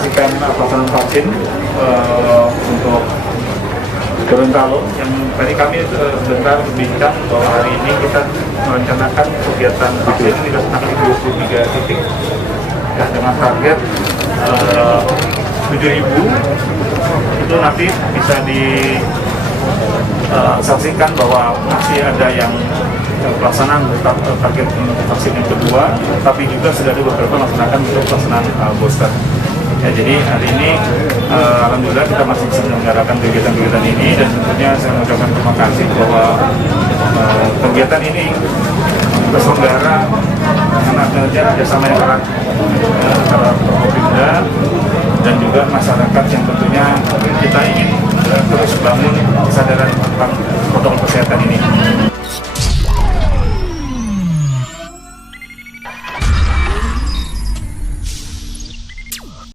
menyaksikan pelaksanaan vaksin untuk Gorontalo. Yang tadi kami sebentar berbincang bahwa hari ini kita merencanakan kegiatan vaksin dilaksanakan di 23 titik ya, dengan target 7.000 itu nanti bisa disaksikan bahwa masih ada yang pelaksanaan target vaksin yang kedua, tapi juga sudah ada beberapa melaksanakan untuk pelaksanaan booster. Ya, jadi hari ini alhamdulillah kita masih bisa menyelenggarakan kegiatan-kegiatan ini, dan tentunya saya mengucapkan terima kasih bahwa kegiatan ini terselenggara karena kerjasama yang erat antara Pemda dan juga masyarakat yang tentunya kita ingin terus bangun kesadaran tentang protokol kesehatan ini.